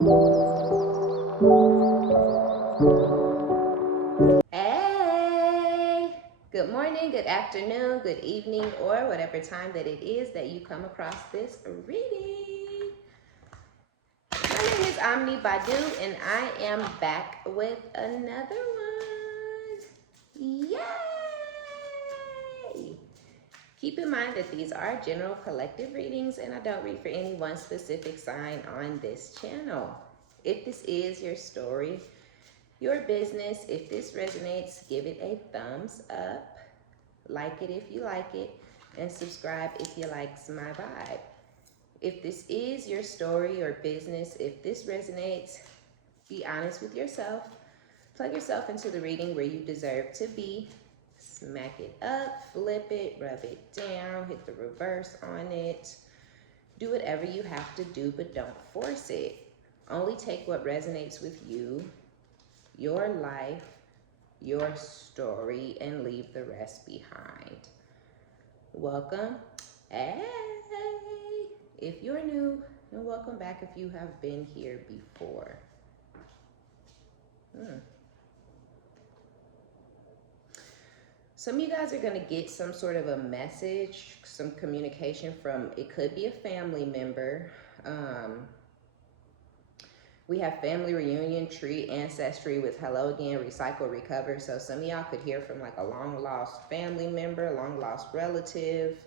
Hey, good morning, good afternoon, good evening, or whatever time that it is that you come across this reading. My name is OmniBadu, and I am back with another one. Yay! Keep in mind that these are general collective readings, and I don't read for any one specific sign on this channel. If this is your story, your business, if this resonates, give it a thumbs up, like it if you like it, and subscribe if you likes my vibe. If this is your story or business, if this resonates, be honest with yourself. Plug yourself into the reading where you deserve to be. Smack it up, flip it, rub it down, hit the reverse on it. Do whatever you have to do, but don't force it. Only take what resonates with you, your life, your story, and leave the rest behind. Welcome. Hey, if you're new, and welcome back if you have been here before. Some of you guys are going to get some sort of a message, some communication from, it could be a family member. We have family reunion, tree, ancestry with hello again, recycle, recover. So some of y'all could hear from like a long lost family member, a long lost relative,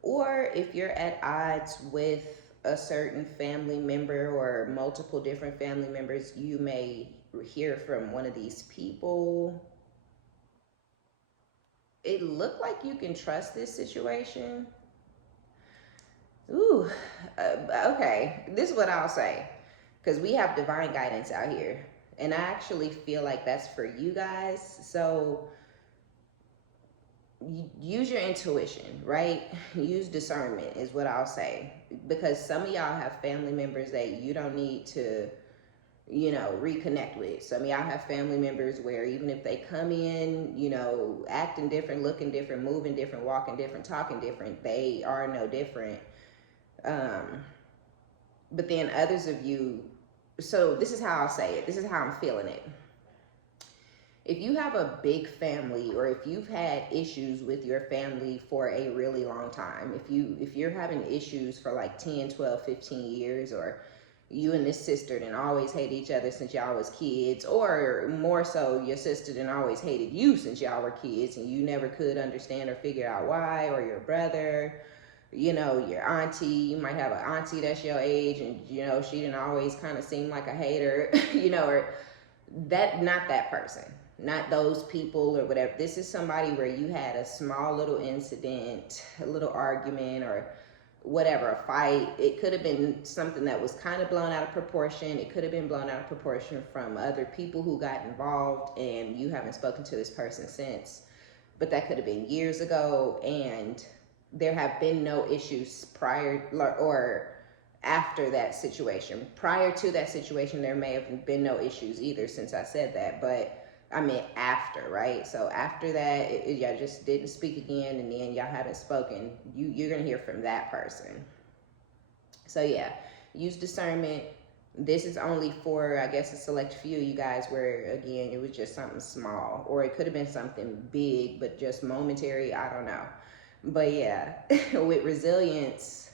or if you're at odds with a certain family member or multiple different family members, you may hear from one of these people. It looked like you can trust this situation. Ooh, okay, this is what I'll say. Because we have divine guidance out here. And I actually feel like that's for you guys. So use your intuition, right? Use discernment is what I'll say. Because some of y'all have family members that you don't need to, you know, reconnect with. Some of y'all have family members where even if they come in, you know, acting different, looking different, moving different, walking different, talking different, they are no different. But then others of you, so this is how I'll say it. This is how I'm feeling it. If you have a big family, or if you've had issues with your family for a really long time, if you're having issues for like 10, 12, 15 years, or you and this sister didn't always hate each other since y'all was kids, or more so your sister didn't always hated you since y'all were kids and you never could understand or figure out why, or your brother, you know, your auntie, you might have an auntie that's your age and, you know, she didn't always kind of seem like a hater, you know, or that, not that person, not those people or whatever. This is somebody where you had a small little incident, a little argument or whatever, a fight. It could have been something that was kind of blown out of proportion. It could have been blown out of proportion from other people who got involved and you haven't spoken to this person since. But that could have been years ago, and there have been no issues prior or after that situation. Prior to that situation, there may have been no issues either since I said that, but I meant after, right? So after that, y'all just didn't speak again, and then y'all haven't spoken. You're gonna hear from that person. So yeah, use discernment. This is only for, I guess, a select few of you guys where, again, it was just something small, or it could have been something big, but just momentary, I don't know. But yeah, with resilience,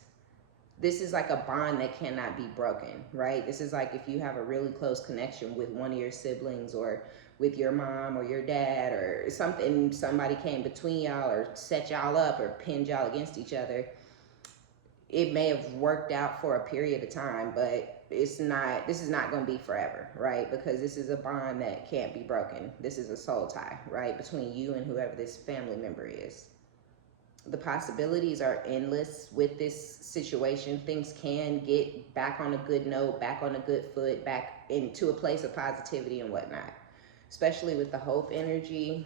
this is like a bond that cannot be broken, right? This is like if you have a really close connection with one of your siblings, or with your mom or your dad, or something, somebody came between y'all or set y'all up or pinned y'all against each other. It may have worked out for a period of time, but this is not going to be forever, right? Because this is a bond that can't be broken. This is a soul tie, right? Between you and whoever this family member is. The possibilities are endless with this situation. Things can get back on a good note, back on a good foot, back into a place of positivity and whatnot. Especially with the hope energy.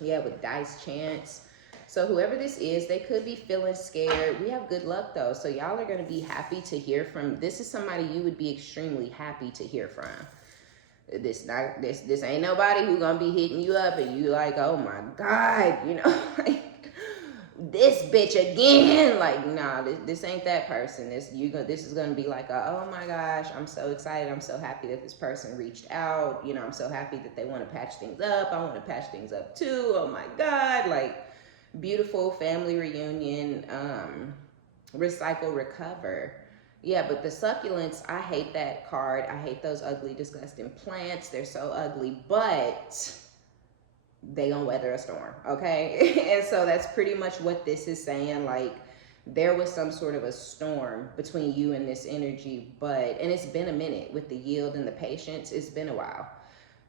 Yeah, with dice chance. So whoever this is, they could be feeling scared. We have good luck though. So y'all are going to be happy to hear from. This is somebody you would be extremely happy to hear from. This ain't nobody who gonna be hitting you up and you like, oh my God, you know, like, this bitch again. Like, nah, this ain't that person. This is gonna be like, oh my gosh, I'm so excited. I'm so happy that this person reached out. You know, I'm so happy that they want to patch things up. I want to patch things up too. Oh my God, like beautiful family reunion. Recycle, recover. Yeah, but the succulents, I hate that card. I hate those ugly, disgusting plants. They're so ugly, but they gonna weather a storm, okay? And so that's pretty much what this is saying. Like, there was some sort of a storm between you and this energy, and it's been a minute with the yield and the patience. It's been a while,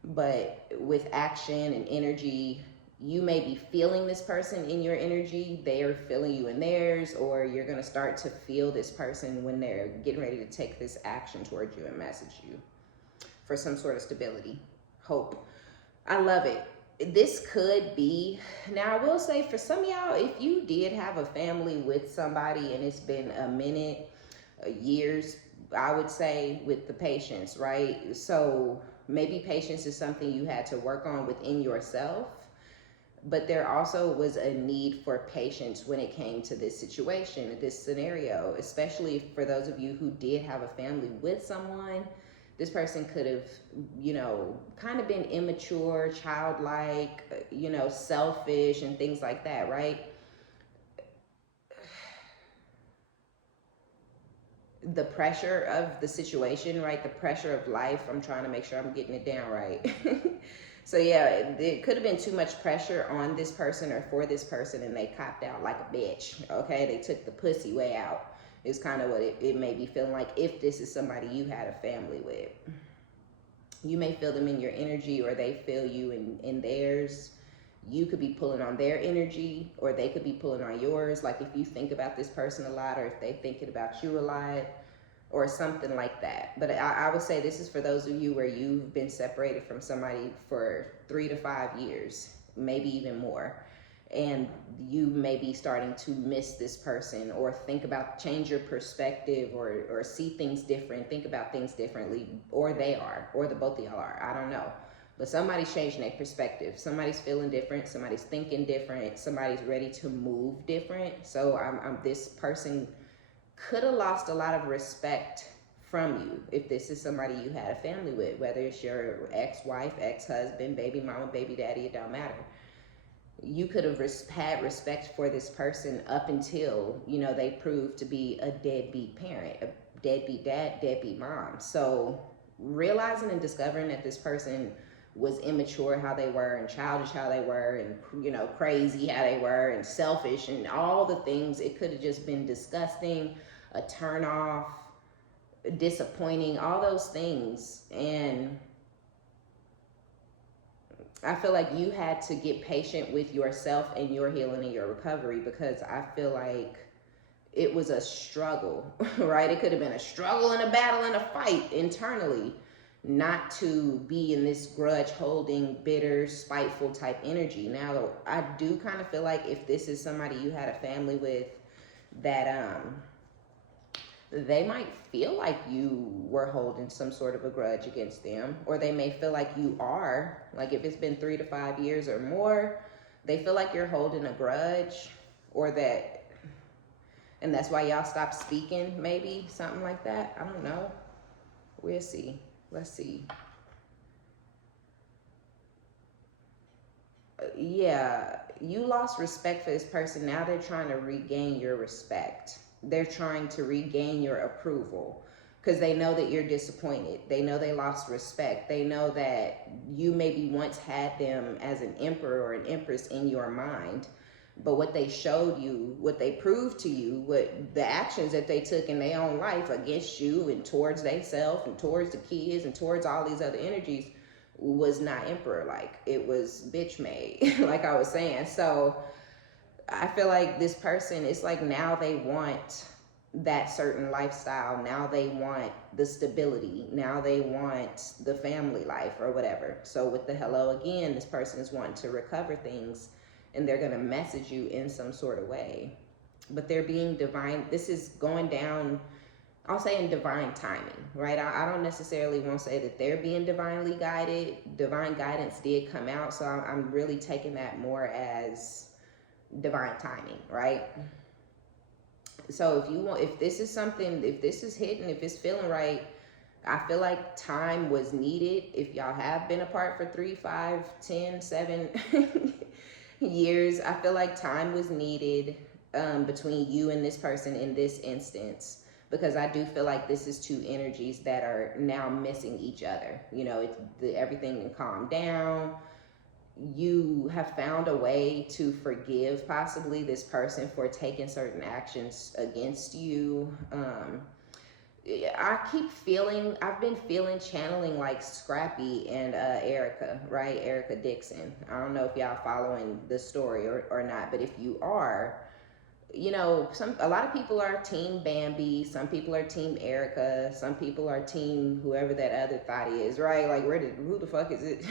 but with action and energy, you may be feeling this person in your energy, they are feeling you in theirs, or you're gonna start to feel this person when they're getting ready to take this action towards you and message you for some sort of stability, hope. I love it. This could be, now I will say for some of y'all, if you did have a family with somebody and it's been a minute, years, I would say, with the patience, right? So maybe patience is something you had to work on within yourself, but there also was a need for patience when it came to this situation, this scenario, especially for those of you who did have a family with someone. This person could have, you know, kind of been immature, childlike, you know, selfish and things like that, right? The pressure of the situation, right? The pressure of life. I'm trying to make sure I'm getting it down right. So yeah, it could have been too much pressure on this person or for this person, and they copped out like a bitch, okay? They took the pussy way out. Is kind of what it may be feeling like if this is somebody you had a family with. You may feel them in your energy, or they feel you in theirs. You could be pulling on their energy, or they could be pulling on yours. Like if you think about this person a lot, or if they thinking about you a lot, or something like that. But I would say this is for those of you where you've been separated from somebody for 3 to 5 years, maybe even more. And you may be starting to miss this person, or think about, change your perspective, or see things different, think about things differently, or they are, or the both of y'all are, I don't know. But somebody's changing their perspective. Somebody's feeling different. Somebody's thinking different. Somebody's ready to move different. So this person could have lost a lot of respect from you if this is somebody you had a family with, whether it's your ex-wife, ex-husband, baby mama, baby daddy, it don't matter. You could have had respect for this person up until, you know, they proved to be a deadbeat parent, a deadbeat dad, deadbeat mom. So realizing and discovering that this person was immature how they were, and childish how they were, and, you know, crazy how they were, and selfish, and all the things, it could have just been disgusting, a turn off, disappointing, all those things. And I feel like you had to get patient with yourself and your healing and your recovery, because I feel like it was a struggle, right? It could have been a struggle and a battle and a fight internally, not to be in this grudge holding, bitter, spiteful type energy. Now, I do kind of feel like if this is somebody you had a family with, that they might feel like you were holding some sort of a grudge against them, or they may feel like you are. Like if it's been 3 to 5 years or more, they feel like you're holding a grudge, or that, and that's why y'all stopped speaking, maybe something like that. I don't know. We'll see. Let's see. Yeah, you lost respect for this person. Now they're trying to regain your respect. They're trying to regain your approval, because they know that you're disappointed. They know they lost respect. They know that you maybe once had them as an emperor or an empress in your mind, but what they showed you, what they proved to you, what the actions that they took in their own life against you and towards themselves and towards the kids and towards all these other energies, was not emperor like. It was bitch made, like I was saying. So I feel like this person, it's like now they want that certain lifestyle. Now they want the stability. Now they want the family life or whatever. So with the hello again, this person is wanting to recover things, and they're going to message you in some sort of way. But they're being divine. This is going down, I'll say, in divine timing, right? I don't necessarily want to say that they're being divinely guided. Divine guidance did come out. So I'm really taking that more as divine timing, right? So if this is something, if this is hitting, if it's feeling right, I feel like time was needed. If y'all have been apart for 3, 5, 10, 7 years, I feel like time was needed between you and this person in this instance, because I do feel like this is two energies that are now missing each other. You know, everything can calm down. You have found a way to forgive possibly this person for taking certain actions against you. I've been feeling channeling like Scrappy and Erica, right? Erica Dixon. I don't know if y'all following the story or not, but if you are, you know, a lot of people are team Bambi, some people are team Erica, some people are team whoever that other thotty is, right? Like who the fuck is it?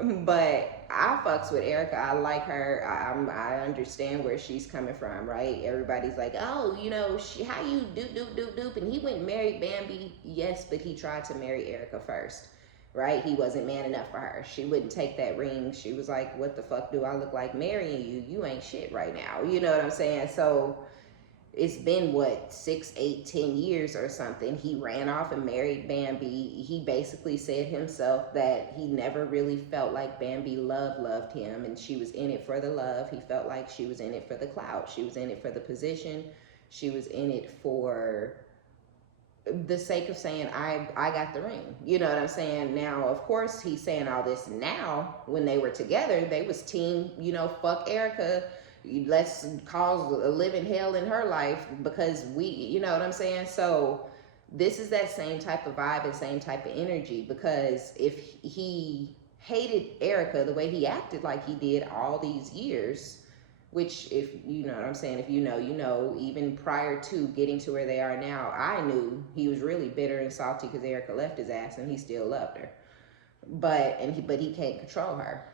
But I fucks with Erica. I like her. I understand where she's coming from, right? Everybody's like, oh, you know, how you doop, and he went and married Bambi. Yes, but he tried to marry Erica first, right? He wasn't man enough for her. She wouldn't take that ring. She was like, what the fuck do I look like marrying you? You ain't shit right now. You know what I'm saying? So it's been what, 6, 8, 10 years or something. He ran off and married Bambi. He basically said himself that he never really felt like Bambi loved him, and she was in it for the love. He felt like she was in it for the clout. She was in it for the position. She was in it for the sake of saying, I got the ring. You know what I'm saying? Now, of course, he's saying all this now. When they were together, they was team, you know, fuck Erica, let's cause a living hell in her life because you know what I'm saying? So this is that same type of vibe and same type of energy, because if he hated Erica the way he acted like he did all these years, which, if you know what I'm saying, if you know, you know, even prior to getting to where they are now, I knew he was really bitter and salty because Erica left his ass and he still loved her. But he can't control her.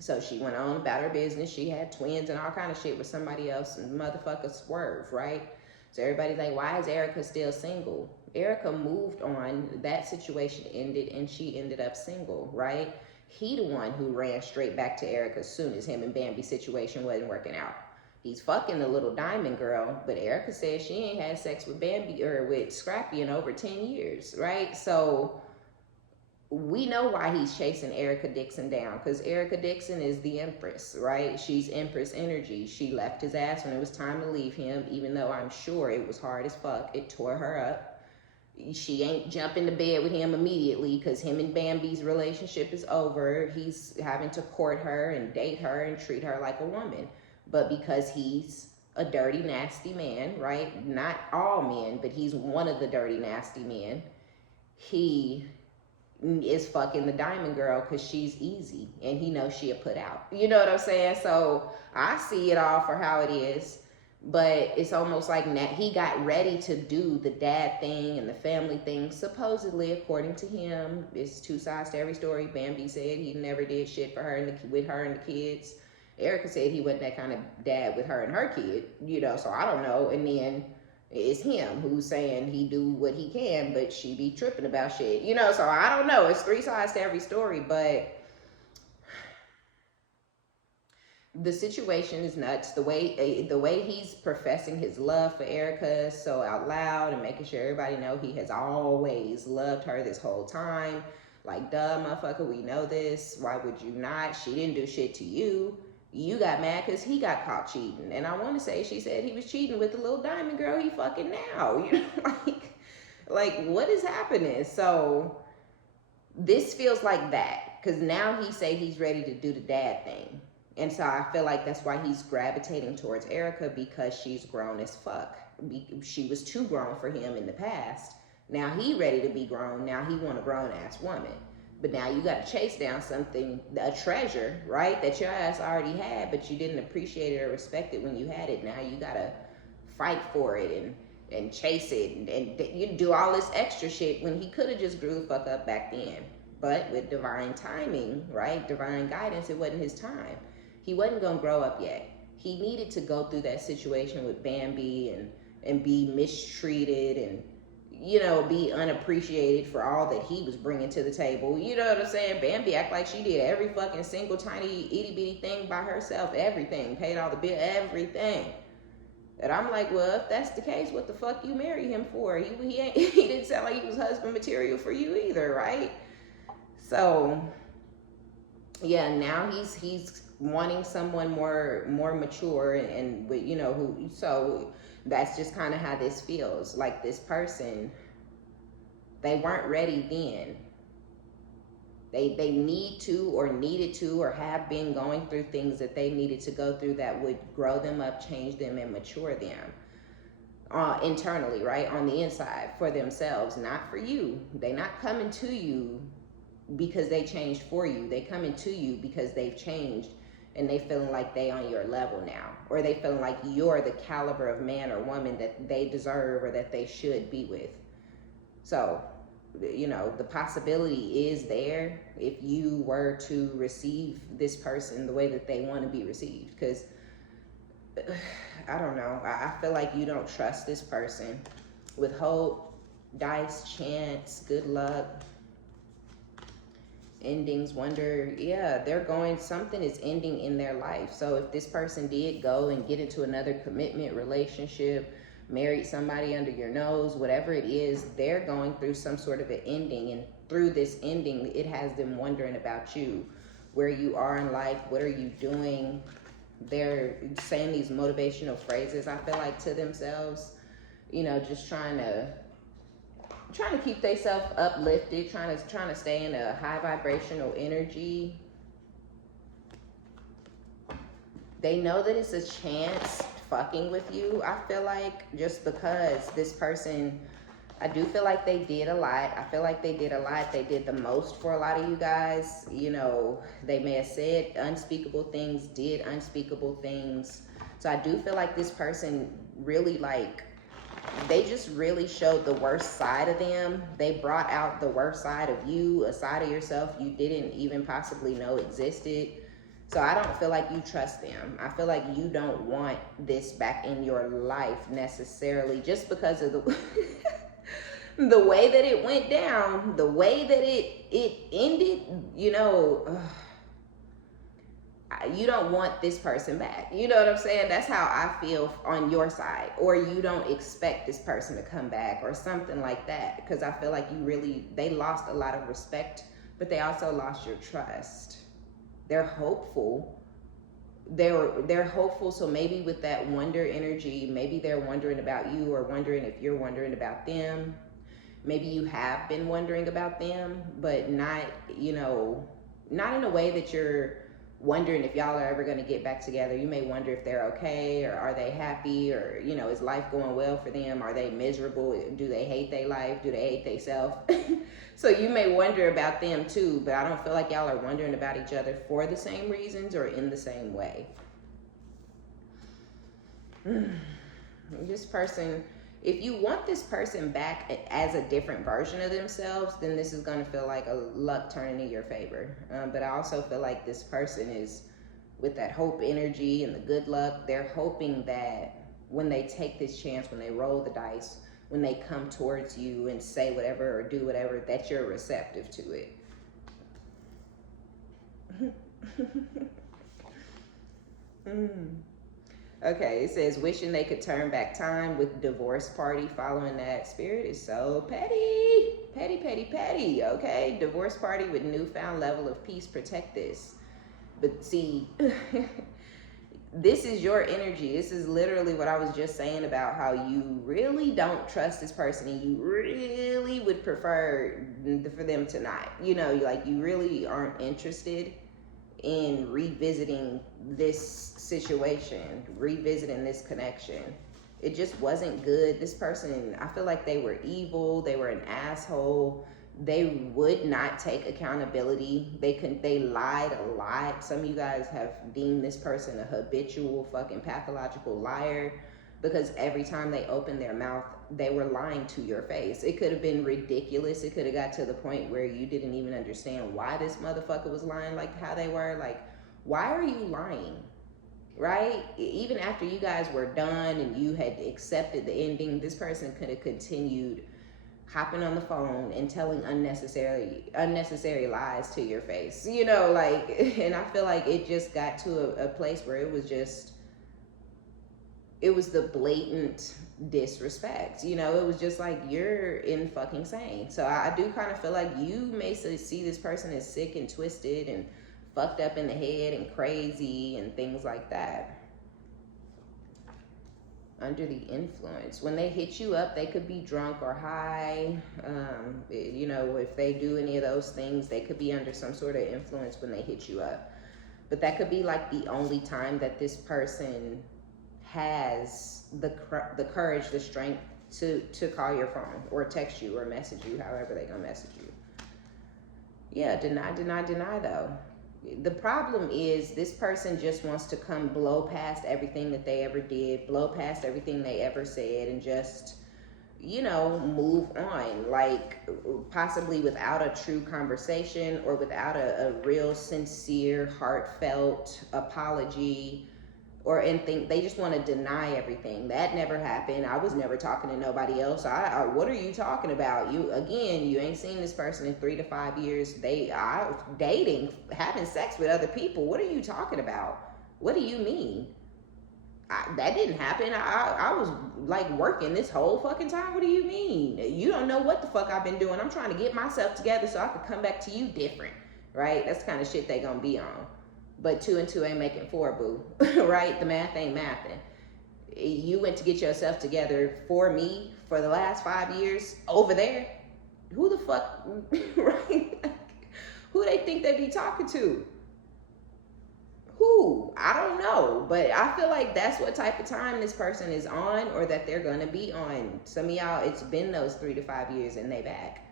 So she went on about her business. She had twins and all kind of shit with somebody else, and motherfucker swerve, right? So everybody's like, why is Erica still single? Erica moved on. That situation ended and she ended up single, right? He the one who ran straight back to Erica as soon as him and Bambi's situation wasn't working out. He's fucking the little diamond girl, but Erica said she ain't had sex with Bambi or with Scrappy in over 10 years, right? So we know why he's chasing Erica Dixon down, because Erica Dixon is the Empress, right? She's Empress energy. She left his ass when it was time to leave him, even though I'm sure it was hard as fuck. It tore her up. She ain't jumping to bed with him immediately because him and Bambi's relationship is over. He's having to court her and date her and treat her like a woman. But because he's a dirty, nasty man, right? Not all men, but he's one of the dirty, nasty men. He is fucking the diamond girl because she's easy and he knows she'll put out. You know what I'm saying? So I see it all for how it is, but it's almost like he got ready to do the dad thing and the family thing. Supposedly, according to him, it's two sides to every story. Bambi said he never did shit for her with her and the kids. Erica said he wasn't that kind of dad with her and her kid, you know, so I don't know. And then it's him who's saying he do what he can, but she be tripping about shit, you know. So I don't know. It's three sides to every story, but the situation is nuts. The way he's professing his love for Erica so out loud and making sure everybody know he has always loved her this whole time. Like, duh, motherfucker, we know this. Why would you not? She didn't do shit to you. You got mad because he got caught cheating. And I want to say she said he was cheating with the little diamond girl he fucking now. You know, like what is happening? So this feels like that, because now he say he's ready to do the dad thing. And so I feel like that's why he's gravitating towards Erica, because she's grown as fuck. She was too grown for him in the past. Now he ready to be grown. Now he want a grown ass woman. But now you got to chase down something, a treasure, right? That your ass already had, but you didn't appreciate it or respect it when you had it. Now you got to fight for it and chase it. And you do all this extra shit when he could have just grew the fuck up back then. But with divine timing, right? Divine guidance, it wasn't his time. He wasn't going to grow up yet. He needed to go through that situation with Bambi and be mistreated and, be unappreciated for all that he was bringing to the table. You know what I'm saying? Bambi act like she did every fucking single tiny itty bitty thing by herself. Everything. Paid all the bill. Everything. And I'm like, well, if that's the case, what the fuck you marry him for? He didn't sound like he was husband material for you either, right? So, yeah, now he's wanting someone more mature and who. So that's just kind of how this feels. Like this person, they weren't ready then. They need to or needed to or have been going through things that they needed to go through that would grow them up, change them, and mature them internally, right? On the inside for themselves, not for you. They not coming to you because they changed for you. They coming to you because they've changed and they feeling like they on your level now, or they feeling like you're the caliber of man or woman that they deserve or that they should be with. So, the possibility is there if you were to receive this person the way that they want to be received. Because I don't know, I feel like you don't trust this person. With hope, dice, chance, good luck, endings, wonder, yeah, something is ending in their life. So if this person did go and get into another commitment relationship, married somebody under your nose, whatever it is, they're going through some sort of an ending, and through this ending, it has them wondering about you, where you are in life, what are you doing. They're saying these motivational phrases, I feel like, to themselves, just trying to keep themselves uplifted, trying to stay in a high vibrational energy. They know that it's a chance fucking with you, I feel like, just because this person, I do feel like they did a lot. I feel like they did a lot. They did the most for a lot of you guys. They may have said unspeakable things, did unspeakable things. So I do feel like this person really, they just really showed the worst side of them. They brought out the worst side of you, a side of yourself you didn't even possibly know existed. So I don't feel like you trust them. I feel like you don't want this back in your life necessarily, just because of the the way that it went down, the way that it ended. You don't want this person back. You know what I'm saying? That's how I feel on your side. Or you don't expect this person to come back or something like that. Because I feel like they lost a lot of respect, but they also lost your trust. They're hopeful. They're hopeful. So maybe with that wonder energy, maybe they're wondering about you or wondering if you're wondering about them. Maybe you have been wondering about them, but not in a way that you're wondering if y'all are ever going to get back together. You may wonder if they're okay, or are they happy, or is life going well for them? Are they miserable? Do they hate their life? Do they hate themselves? So you may wonder about them too, but I don't feel like y'all are wondering about each other for the same reasons or in the same way. This person, if you want this person back as a different version of themselves, then this is going to feel like a luck turning in your favor. But I also feel like this person is, with that hope energy and the good luck, they're hoping that when they take this chance, when they roll the dice, when they come towards you and say whatever or do whatever, that you're receptive to it. Okay, it says wishing they could turn back time with divorce party following that. Spirit is so petty. Petty, petty, petty. Okay, divorce party with newfound level of peace. Protect this. But see, this is your energy. This is literally what I was just saying about how you really don't trust this person and you really would prefer for them to not. You really aren't interested in revisiting this situation, revisiting this connection. It just wasn't good. This person, I feel like they were evil. They were an asshole. They would not take accountability. They lied a lot. Some of you guys have deemed this person a habitual fucking pathological liar, because every time they opened their mouth, they were lying to your face. It could have been ridiculous. It could have got to the point where you didn't even understand why this motherfucker was lying like how they were. Like, why are you lying? Right? Even after you guys were done and you had accepted the ending, this person could have continued hopping on the phone and telling unnecessary lies to your face, you know, like, and I feel like it just got to a place where it was the blatant disrespect, you know. It was just like, you're in fucking sane. So I do kind of feel like you may see this person as sick and twisted and fucked up in the head and crazy and things like that. Under the influence, when they hit you up, they could be drunk or high. You know, if they do any of those things, they could be under some sort of influence when they hit you up. But that could be like the only time that this person has the courage, the strength to call your phone or text you or message you, however they're gonna message you. Yeah, deny though. The problem is this person just wants to come blow past everything that they ever did, blow past everything they ever said, and just, you know, move on, like possibly without a true conversation or without a real sincere, heartfelt apology, and think they just want to deny everything. That never happened. I was never talking to nobody else. What are you talking about? You ain't seen this person in 3 to 5 years. They are dating, having sex with other people. What are you talking about? What do you mean? That didn't happen. I was like working this whole fucking time. What do you mean? You don't know what the fuck I've been doing. I'm trying to get myself together so I could come back to you different, right? That's the kind of shit they gonna be on. But 2 and 2 ain't making 4, boo. Right? The math ain't mathing. You went to get yourself together for me for the last 5 years over there. Who the fuck, right? Who they think they be talking to? Who? I don't know. But I feel like that's what type of time this person is on, or that they're gonna be on. Some of y'all, it's been those 3 to 5 years and they back.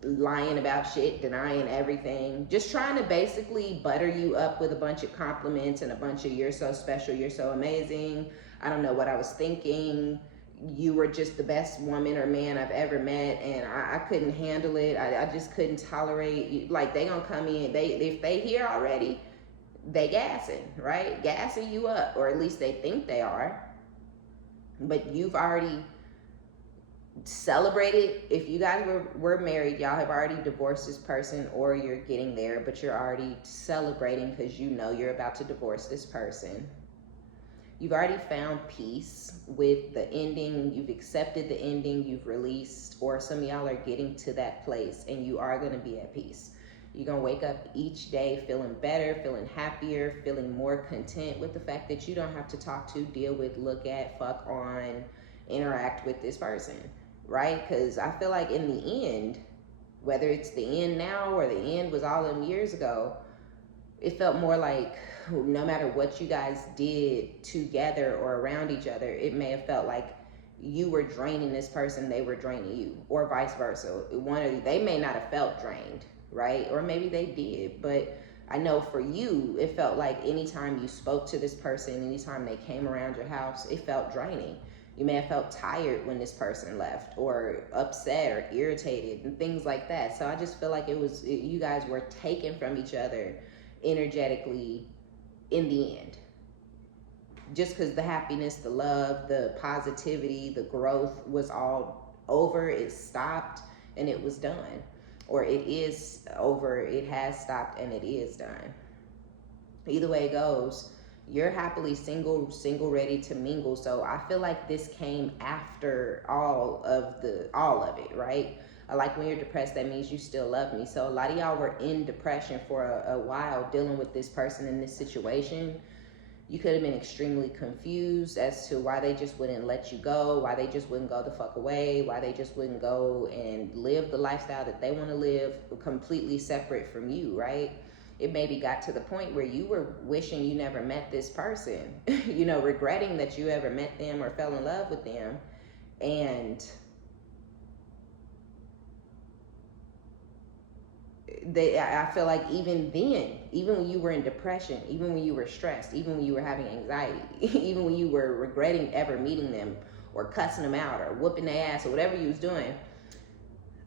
Lying about shit, denying everything, just trying to basically butter you up with a bunch of compliments and a bunch of "you're so special, you're so amazing, I don't know what I was thinking, you were just the best woman or man I've ever met, and I couldn't handle it, I just couldn't tolerate you." Like, they gonna come in, if they here already, they gassing, right? Gassing you up, or at least they think they are. But you've already celebrated. If you guys were married, y'all have already divorced this person, or you're getting there, but you're already celebrating because you know you're about to divorce this person. You've already found peace with the ending. You've accepted the ending. You've released, or some of y'all are getting to that place, and you are going to be at peace. You're going to wake up each day feeling better, feeling happier, feeling more content with the fact that you don't have to talk to, deal with, look at, fuck on, interact with this person. Right? Because I feel like in the end, whether it's the end now or the end was all them years ago, it felt more like no matter what you guys did together or around each other, it may have felt like you were draining this person, they were draining you, or vice versa. They may not have felt drained, right? Or maybe they did, but I know for you, it felt like anytime you spoke to this person, anytime they came around your house, it felt draining. You may have felt tired when this person left, or upset or irritated and things like that. So I just feel like you guys were taken from each other energetically in the end. Just because the happiness, the love, the positivity, the growth was all over, it stopped and it was done. Or it is over, it has stopped and it is done. Either way it goes, you're happily single, ready to mingle. So I feel like this came after all of it, right? Like when you're depressed, that means you still love me. So a lot of y'all were in depression for a while, dealing with this person in this situation. You could have been extremely confused as to why they just wouldn't let you go, why they just wouldn't go the fuck away, why they just wouldn't go and live the lifestyle that they want to live completely separate from you, right? It maybe got to the point where you were wishing you never met this person, you know, regretting that you ever met them or fell in love with them. And I feel like even then, even when you were in depression, even when you were stressed, even when you were having anxiety, even when you were regretting ever meeting them or cussing them out or whooping their ass or whatever you was doing,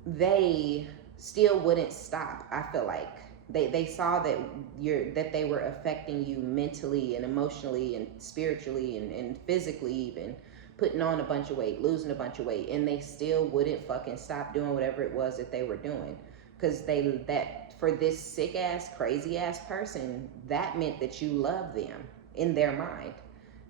they still wouldn't stop. I feel like they saw that they were affecting you mentally and emotionally and spiritually and physically, even putting on a bunch of weight, losing a bunch of weight, and they still wouldn't fucking stop doing whatever it was that they were doing. Because that for this sick ass, crazy ass person, that meant that you love them in their mind.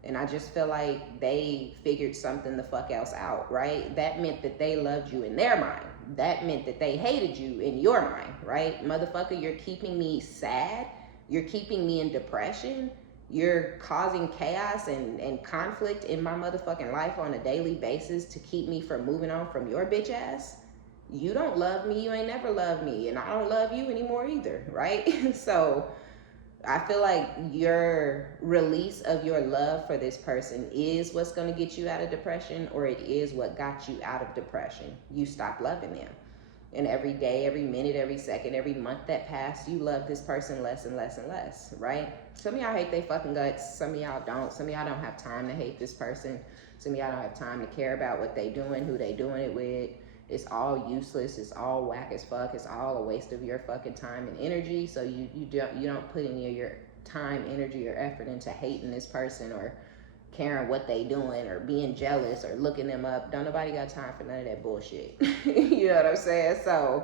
And I just feel like they figured something the fuck else out, right? That meant that they loved you in their mind. That meant that they hated you in your mind, right? Motherfucker, you're keeping me sad. You're keeping me in depression. You're causing chaos and conflict in my motherfucking life on a daily basis to keep me from moving on from your bitch ass. You don't love me. You ain't never loved me. And I don't love you anymore either, right? So I feel like your release of your love for this person is what's going to get you out of depression, or it is what got you out of depression. You stop loving them. And every day, every minute, every second, every month that passed, you love this person less and less and less, right? Some of y'all hate they fucking guts. Some of y'all don't. Some of y'all don't have time to hate this person. Some of y'all don't have time to care about what they doing, who they doing it with. It's all useless. It's all whack as fuck. It's all a waste of your fucking time and energy. So you don't put any of your time, energy, or effort into hating this person or caring what they doing or being jealous or looking them up. Don't nobody got time for none of that bullshit. You know what I'm saying? So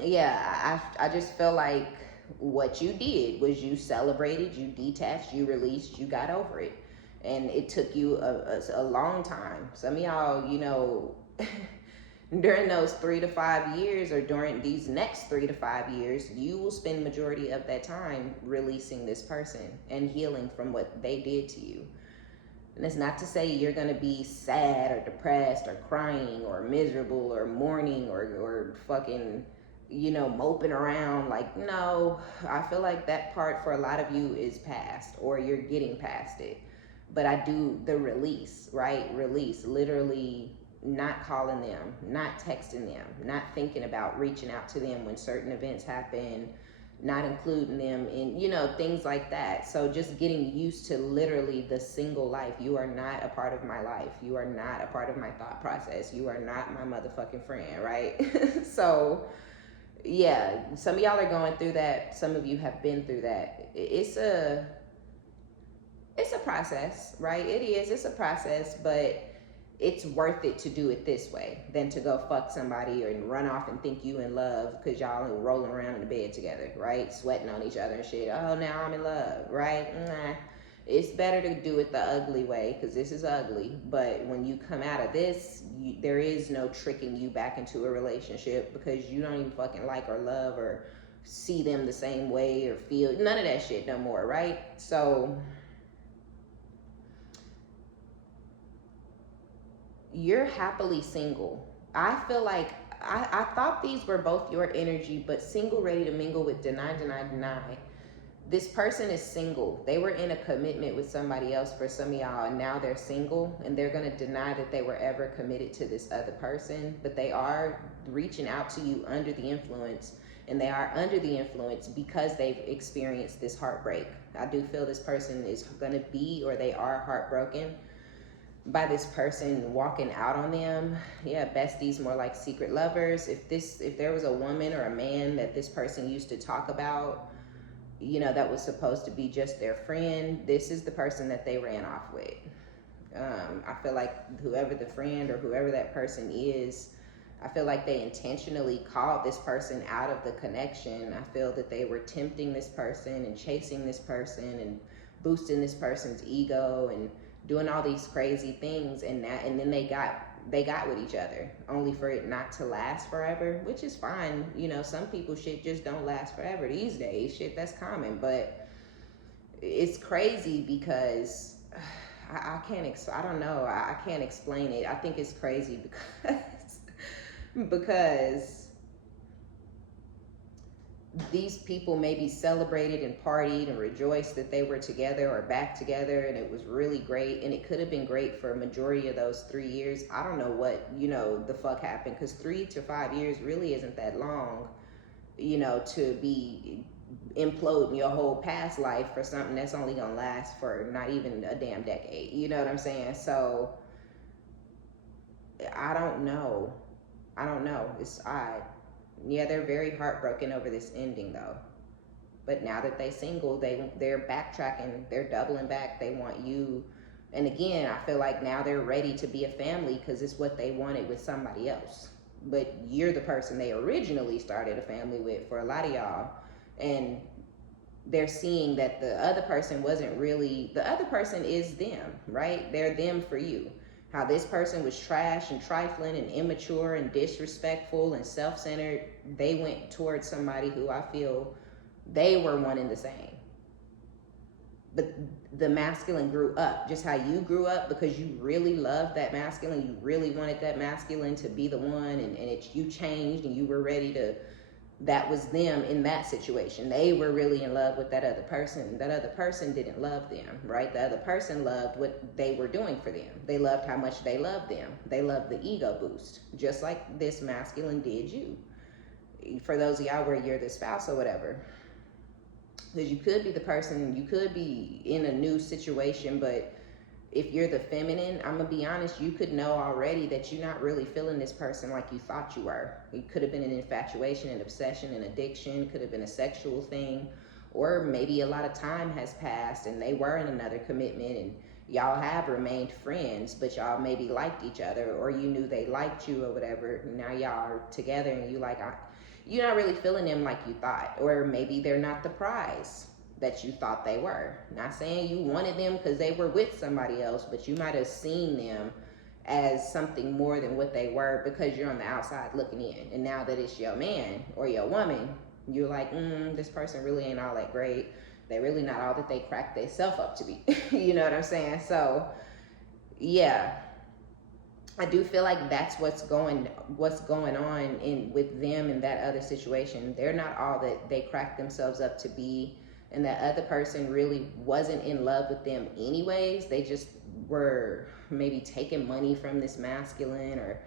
yeah, I just feel like what you did was you celebrated, you detached, you released, you got over it. And it took you a long time. Some of y'all, you know, during those 3 to 5 years, or during these next 3 to 5 years, you will spend majority of that time releasing this person and healing from what they did to you. And it's not to say you're going to be sad or depressed or crying or miserable or mourning or fucking, you know, moping around. Like, no, I feel like that part for a lot of you is past, or you're getting past it. But I do the release, right? Release, literally not calling them, not texting them, not thinking about reaching out to them when certain events happen, not including them in, you know, things like that. So just getting used to literally the single life. You are not a part of my life. You are not a part of my thought process. You are not my motherfucking friend, right? So yeah, some of y'all are going through that. Some of you have been through that. It's a process, right? It is. It's a process, but it's worth it to do it this way than to go fuck somebody and run off and think you in love because y'all are rolling around in the bed together, right? Sweating on each other and shit. Oh, now I'm in love, right? Nah. It's better to do it the ugly way because this is ugly. But when you come out of this, there is no tricking you back into a relationship because you don't even fucking like or love or see them the same way or feel none of that shit no more, right? So you're happily single. I feel like I thought these were both your energy, but single, ready to mingle with deny. This person is single. They were in a commitment with somebody else for some of y'all, and now they're single, and they're going to deny that they were ever committed to this other person, but they are reaching out to you under the influence, and they are under the influence because they've experienced this heartbreak. I do feel this person is going to be, or they are heartbroken by this person walking out on them. Yeah, besties more like secret lovers. If there was a woman or a man that this person used to talk about, you know, that was supposed to be just their friend, this is the person that they ran off with. I feel like whoever the friend or whoever that person is, I feel like they intentionally called this person out of the connection. I feel that they were tempting this person and chasing this person and boosting this person's ego and doing all these crazy things, and then they got with each other, only for it not to last forever, which is fine. You know, some people shit just don't last forever these days. Shit, that's common, but it's crazy because I can't explain it. I think it's crazy because these people maybe celebrated and partied and rejoiced that they were together or back together, and it was really great, and it could have been great for a majority of those 3 years. I don't know what, you know, the fuck happened, because 3 to 5 years really isn't that long, you know, to be imploding your whole past life for something that's only gonna last for not even a damn decade. You know what I'm saying? So I don't know. It's odd. Yeah, they're very heartbroken over this ending though. But now that they're single, they're backtracking, they're doubling back. They want you And again, I feel like now they're ready to be a family because it's what they wanted with somebody else. But you're the person they originally started a family with for a lot of y'all. And they're seeing that the other person wasn't really, the other person is them, right? They're them for you. How this person was trash and trifling and immature and disrespectful and self-centered, they went towards somebody who I feel they were one and the same. But the masculine grew up, just how you grew up, because you really loved that masculine, you really wanted that masculine to be the one, and you changed and you were ready to, that was them in that situation. They were really in love with that other person. That other person didn't love them, right? The other person loved what they were doing for them. They loved how much they loved them. They loved the ego boost, just like this masculine did you. For those of y'all where you're the spouse or whatever. Because you could be the person, you could be in a new situation, but if you're the feminine, I'm gonna be honest, you could know already that you're not really feeling this person like you thought you were. It could have been an infatuation, an obsession, an addiction, could have been a sexual thing, or maybe a lot of time has passed and they were in another commitment and y'all have remained friends, but y'all maybe liked each other, or you knew they liked you or whatever. Now y'all are together and you like, you're not really feeling them like you thought, or maybe they're not the prize that you thought they were. Not saying you wanted them because they were with somebody else, but you might have seen them as something more than what they were because you're on the outside looking in. And now that it's your man or your woman, you're like, this person really ain't all that great. They're really not all that they cracked themselves up to be. You know what I'm saying? So yeah, I do feel like that's what's going on with them in that other situation. They're not all that they cracked themselves up to be, and that other person really wasn't in love with them anyways. They just were maybe taking money from this masculine, or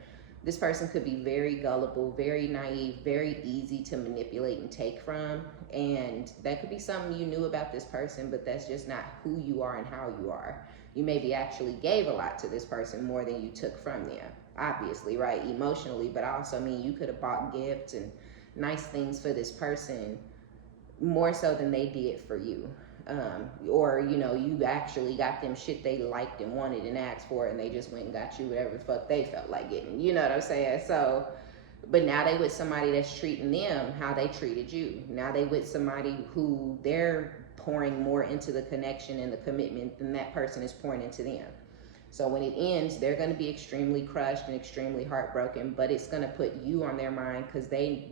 this person could be very gullible, very naive, very easy to manipulate and take from. And that could be something you knew about this person, but that's just not who you are and how you are. You maybe actually gave a lot to this person more than you took from them, obviously, right? Emotionally, but I also mean you could have bought gifts and nice things for this person more so than they did for you. Or, you know, you actually got them shit they liked and wanted and asked for, and they just went and got you whatever the fuck they felt like getting. You know what I'm saying? So, but now they with somebody that's treating them how they treated you. Now they with somebody who they're pouring more into the connection and the commitment than that person is pouring into them. So when it ends, they're going to be extremely crushed and extremely heartbroken, but it's going to put you on their mind because they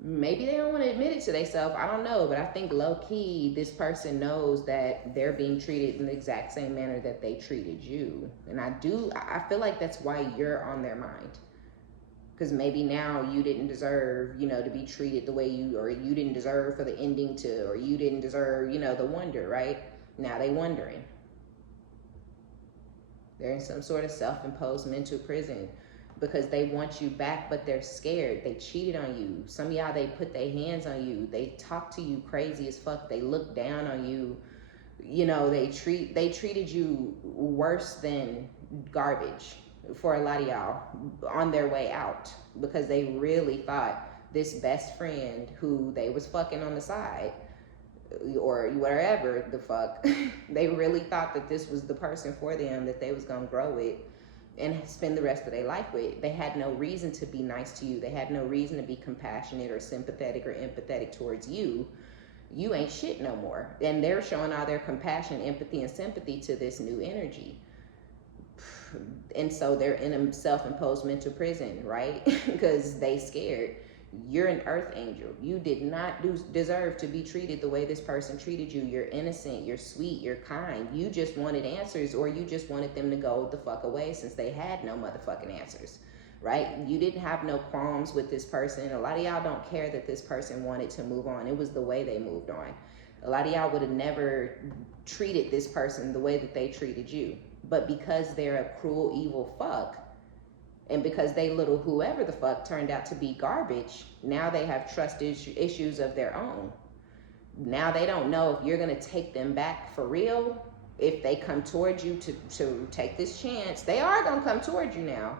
maybe they don't want to admit it to themselves. I don't know, but I think low key, this person knows that they're being treated in the exact same manner that they treated you. And I feel like that's why you're on their mind. Because maybe now you didn't deserve, you know, to be treated the way or you didn't deserve for the ending to, or you didn't deserve, you know, the wonder, right? Now they wondering. They're in some sort of self-imposed mental prison because they want you back, but they're scared. They cheated on you. Some of y'all, they put their hands on you. They talk to you crazy as fuck. They look down on you. You know, they treated you worse than garbage for a lot of y'all on their way out, because they really thought this best friend who they was fucking on the side or whatever the fuck, they really thought that this was the person for them that they was gonna grow with and spend the rest of their life with. They had no reason to be nice to you. They had no reason to be compassionate or sympathetic or empathetic towards you. You ain't shit no more. And they're showing all their compassion, empathy, and sympathy to this new energy. And so they're in a self-imposed mental prison, right? Because they scared. You're an earth angel. You did not deserve to be treated the way this person treated you. You're innocent, you're sweet, you're kind. You just wanted answers, or you just wanted them to go the fuck away since they had no motherfucking answers, right? You didn't have no qualms with this person. A lot of y'all don't care that this person wanted to move on. It was the way they moved on. A lot of y'all would have never treated this person the way that they treated you. But because they're a cruel, evil fuck, and because they little whoever the fuck turned out to be garbage, now they have trust issues of their own. Now they don't know if you're gonna take them back for real. If they come towards you to take this chance, they are gonna come towards you now.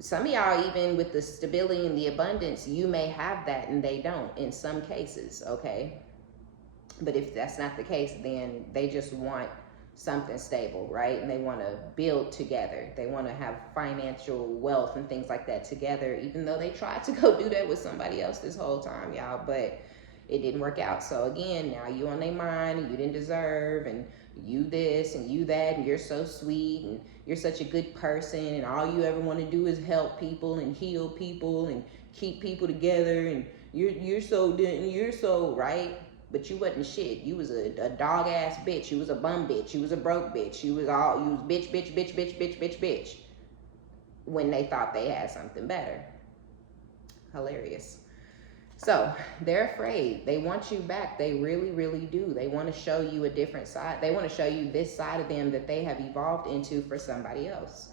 Some of y'all, even with the stability and the abundance, you may have that and they don't in some cases, okay? But if that's not the case, then they just want something stable, right? And they want to build together. They want to have financial wealth and things like that together, even though they tried to go do that with somebody else this whole time, y'all, but it didn't work out. So again, now you on their mind, and you didn't deserve, and you this and you that, and you're so sweet, and you're such a good person, and all you ever want to do is help people and heal people and keep people together, and you're so right. But you wasn't shit. You was a dog ass bitch. You was a bum bitch. You was a broke bitch. You was bitch. When they thought they had something better. Hilarious. So they're afraid. They want you back. They really, really do. They want to show you a different side. They want to show you this side of them that they have evolved into for somebody else.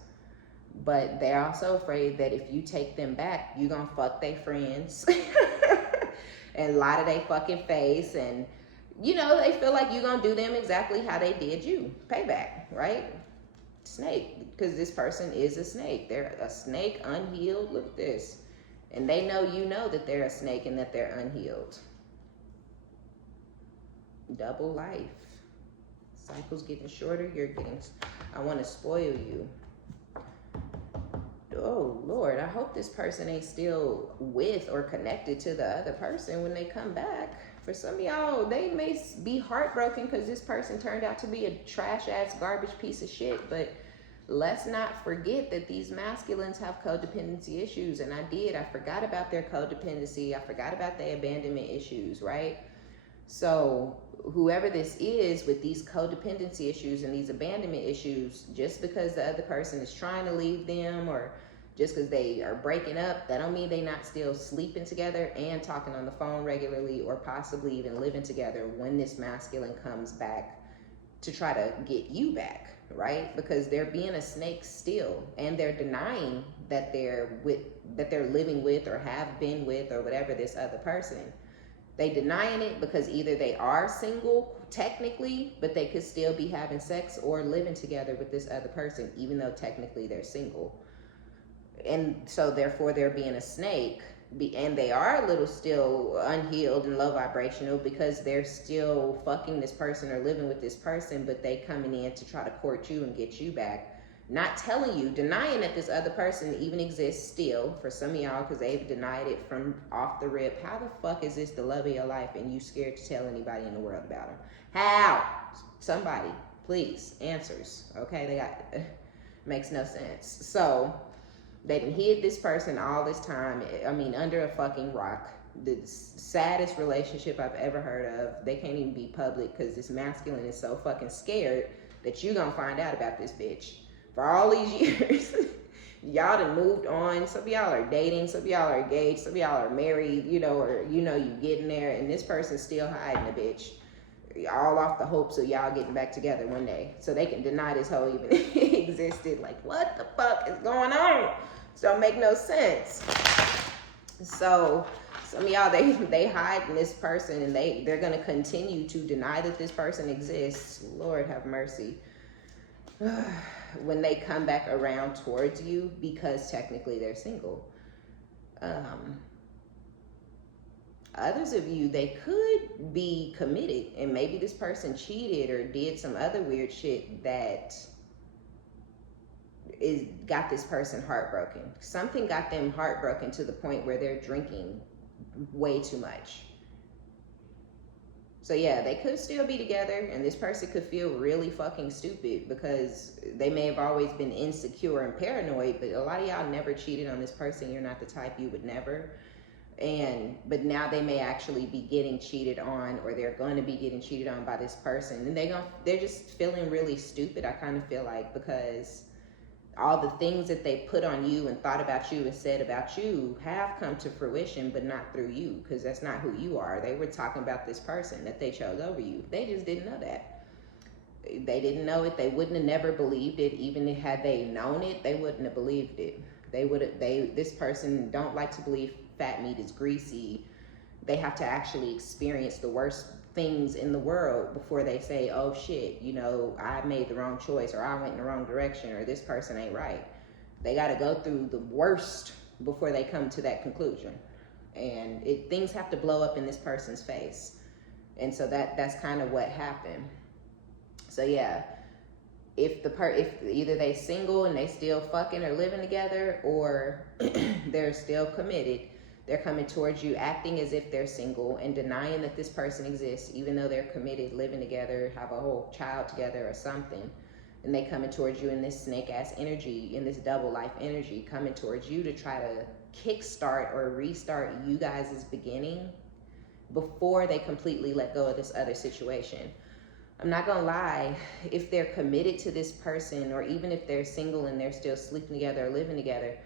But they're also afraid that if you take them back, you're going to fuck their friends. And lie to their fucking face, and they feel like you're gonna do them exactly how they did you. Payback, right? Snake, because this person is a snake. They're a snake, unhealed. Look at this. And they know that they're a snake and that they're unhealed. Double life. Cycle's getting shorter. I want to spoil you. Oh Lord, I hope this person ain't still with or connected to the other person when they come back. For some of y'all, they may be heartbroken because this person turned out to be a trash ass garbage piece of shit. But let's not forget that these masculines have codependency issues. And I forgot about their codependency. I forgot about their abandonment issues, right? So whoever this is with these codependency issues and these abandonment issues, just because the other person is trying to leave them, or just because they are breaking up, that don't mean they not still sleeping together and talking on the phone regularly, or possibly even living together when this masculine comes back to try to get you back, right? Because they're being a snake still, and they're denying that they're living with or have been with or whatever this other person. They denying it because either they are single technically, but they could still be having sex or living together with this other person, even though technically they're single. And so therefore they're being a snake, and they are a little still unhealed and low vibrational because they're still fucking this person or living with this person, but they coming in to try to court you and get you back. Not telling you, denying that this other person even exists still, for some of y'all, because they've denied it from off the rip. How the fuck is this the love of your life and you scared to tell anybody in the world about him? How? Somebody, please, answers. Okay, they got, makes no sense. So they done hid this person all this time, under a fucking rock. The saddest relationship I've ever heard of. They can't even be public because this masculine is so fucking scared that you gonna find out about this bitch. For all these years, y'all done moved on. Some of y'all are dating, some of y'all are engaged, some of y'all are married, or you getting there, and this person's still hiding a bitch. All off the hopes of y'all getting back together one day, so they can deny this whole even existed. Like, what the fuck is going on? This don't make no sense. So some of y'all, they hide in this person, and they're gonna continue to deny that this person exists. Lord have mercy. When they come back around towards you, because technically they're single. Others of you, they could be committed, and maybe this person cheated or did some other weird shit that got this person heartbroken. Something got them heartbroken to the point where they're drinking way too much. So yeah, they could still be together, and this person could feel really fucking stupid because they may have always been insecure and paranoid, but a lot of y'all never cheated on this person. You're not the type, you would never. But now they may actually be getting cheated on, or they're going to be getting cheated on by this person, and they're just feeling really stupid, I kind of feel like, because all the things that they put on you and thought about you and said about you have come to fruition, but not through you, because that's not who you are. They were talking about this person that they chose over you. They just didn't know that. They didn't know it. They wouldn't have never believed it. Even had they known it, they wouldn't have believed it. This person don't like to believe fat meat is greasy. They have to actually experience the worst things in the world before they say, oh shit, I made the wrong choice, or I went in the wrong direction, or this person ain't right. They got to go through the worst before they come to that conclusion. And things have to blow up in this person's face. And so that's kind of what happened. So yeah, if either they single and they still fucking or living together, or they're still committed, they're coming towards you acting as if they're single and denying that this person exists, even though they're committed, living together, have a whole child together or something. And they coming towards you in this snake ass energy, in this double life energy, coming towards you to try to kickstart or restart you guys' beginning before they completely let go of this other situation. I'm not gonna lie, if they're committed to this person, or even if they're single and they're still sleeping together or living together,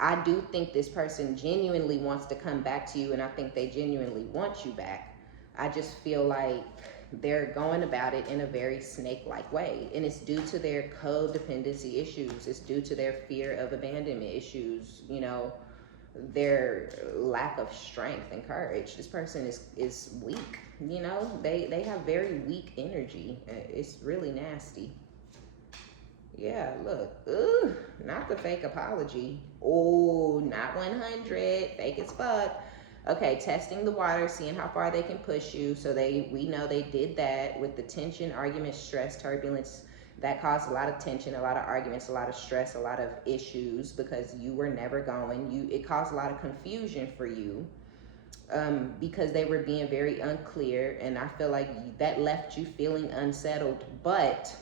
I do think this person genuinely wants to come back to you, and I think they genuinely want you back. I just feel like they're going about it in a very snake-like way, and it's due to their codependency issues. It's due to their fear of abandonment issues, you know, their lack of strength and courage. This person is weak, you know, they have very weak energy. It's really nasty. Yeah, look, ooh, not the fake apology. Oh, not 100, fake as fuck. Okay, testing the water, seeing how far they can push you. So we know they did that with the tension, argument, stress, turbulence. That caused a lot of tension, a lot of arguments, a lot of stress, a lot of issues, because you were never going. It caused a lot of confusion for you, because they were being very unclear, and I feel like that left you feeling unsettled. But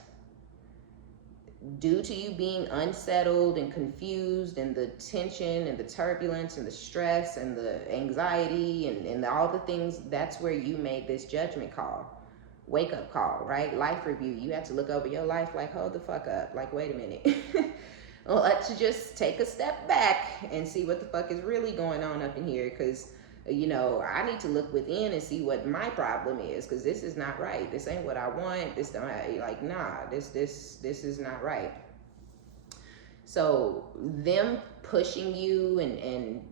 due to you being unsettled and confused, and the tension and the turbulence and the stress and the anxiety and all the things, that's where you made this judgment call. Wake up call, right? Life review. You have to look over your life like, hold the fuck up. Like, wait a minute. Let's just take a step back and see what the fuck is really going on up in here. Because, you know, I need to look within and see what my problem is. Because this is not right. This ain't what I want. This don't have, like, nah, this is not right. So them pushing you and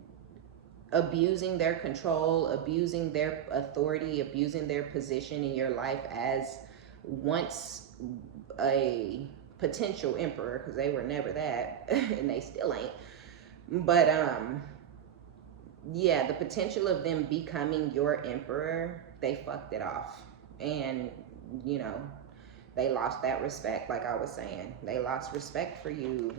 abusing their control, abusing their authority, abusing their position in your life as once a potential emperor, because they were never that, and they still ain't. But yeah, the potential of them becoming your emperor, they fucked it off. And, you know, they lost that respect, like I was saying. They lost respect for you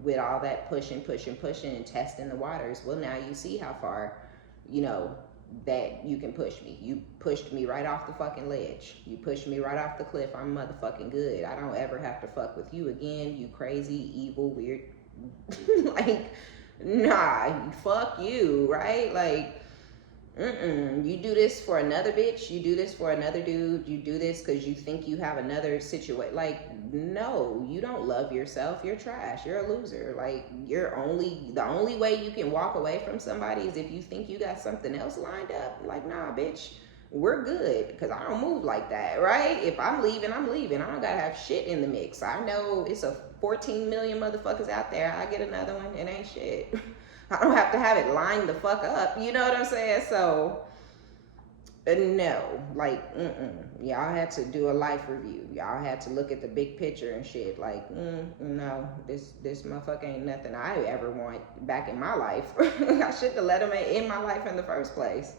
with all that pushing and testing the waters. Well, now you see how far, you know, that you can push me. You pushed me right off the fucking ledge. You pushed me right off the cliff. I'm motherfucking good. I don't ever have to fuck with you again, you crazy, evil, weird. Like, nah, fuck you, right? Like, you do this for another bitch, you do this for another dude, you do this because you think you have another situation. Like, no, you don't love yourself. You're trash. You're a loser. Like, the only way you can walk away from somebody is if you think you got something else lined up. Like, nah, bitch, we're good, because I don't move like that, right? If I'm leaving, I'm leaving. I don't gotta have shit in the mix. I know it's a 14 million motherfuckers out there. I get another one, it ain't shit. I don't have to have it lined the fuck up. You know what I'm saying? So, no, like, y'all had to do a life review. Y'all had to look at the big picture and shit. Like, no, this motherfucker ain't nothing I ever want back in my life. I shouldn't have let him in my life in the first place.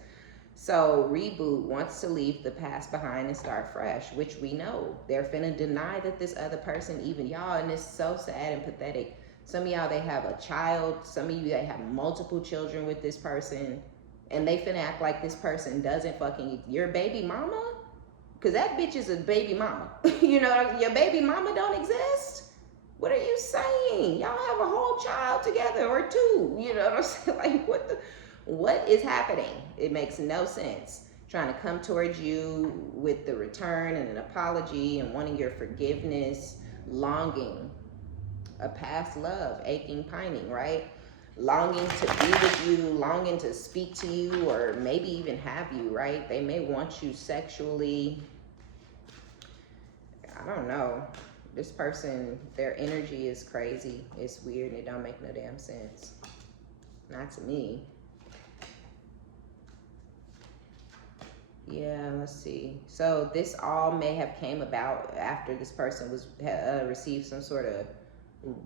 So, Reboot wants to leave the past behind and start fresh, which we know. They're finna deny that this other person, even y'all, and it's so sad and pathetic. Some of y'all, they have a child. Some of you, they have multiple children with this person. And they finna act like this person doesn't fucking, your baby mama? Because that bitch is a baby mama. You know, your baby mama don't exist? What are you saying? Y'all have a whole child together, or two. You know what I'm saying? Like, what is happening? It makes no sense. Trying to come towards you with the return and an apology and wanting your forgiveness, longing. A past love, aching, pining, right? Longing to be with you, longing to speak to you, or maybe even have you, right? They may want you sexually. I don't know. This person, their energy is crazy. It's weird and it don't make no damn sense. Not to me. Yeah, let's see. So this all may have came about after this person was received some sort of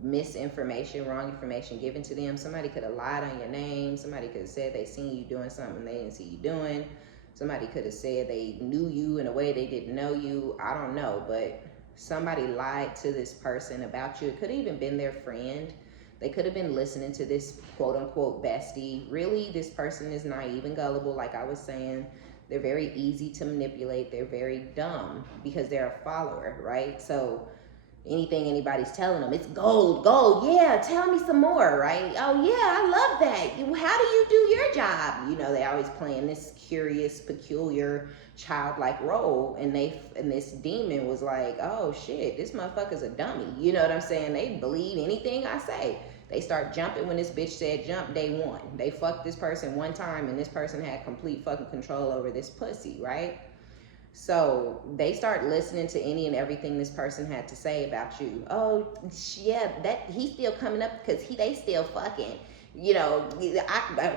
misinformation, wrong information given to them. Somebody could have lied on your name. Somebody could have said they seen you doing something they didn't see you doing. Somebody could have said they knew you in a way they didn't know you. I don't know, but Somebody lied to this person about you. It could have even been their friend. They could have been listening to this quote unquote bestie. Really, this person is naive and gullible, like I was saying. They're very easy to manipulate. They're very dumb because they're a follower, right? So anything anybody's telling them, it's gold, gold. Yeah, tell me some more, right? Oh yeah, I love that. How do you do your job? You know, they always playing this curious, peculiar, childlike role, and this demon was like, oh shit, this motherfucker's a dummy. You know what I'm saying? They believe anything I say. They start jumping when this bitch said jump day one. They fucked this person one time, and this person had complete fucking control over this pussy, right? So they start listening to any and everything this person had to say about you. Oh yeah, that he's still coming up because they still fucking. You know,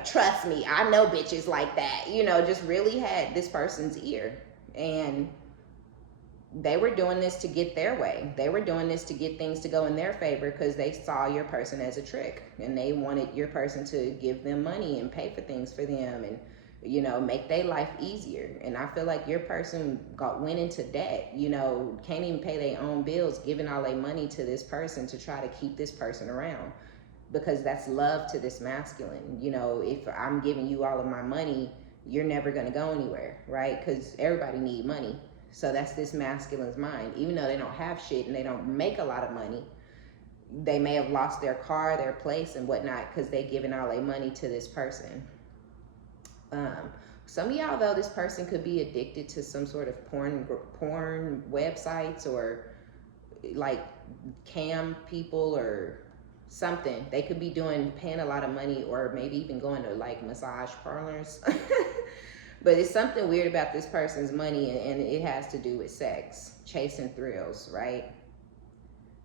trust me, I know bitches like that. You know, just really had this person's ear, and they were doing this to get their way. They were doing this to get things to go in their favor because they saw your person as a trick, and they wanted your person to give them money and pay for things for them, and you know, make their life easier. And I feel like your person went into debt, you know, can't even pay their own bills, giving all their money to this person to try to keep this person around, because that's love to this masculine. You know, if I'm giving you all of my money, you're never going to go anywhere, right? Because everybody need money. So that's this masculine's mind. Even though they don't have shit and they don't make a lot of money, they may have lost their car, their place and whatnot because they giving all their money to this person. Some of y'all, though, this person could be addicted to some sort of porn websites, or like cam people or something. They could be paying a lot of money, or maybe even going to like massage parlors. But it's something weird about this person's money, and it has to do with sex, chasing thrills, right?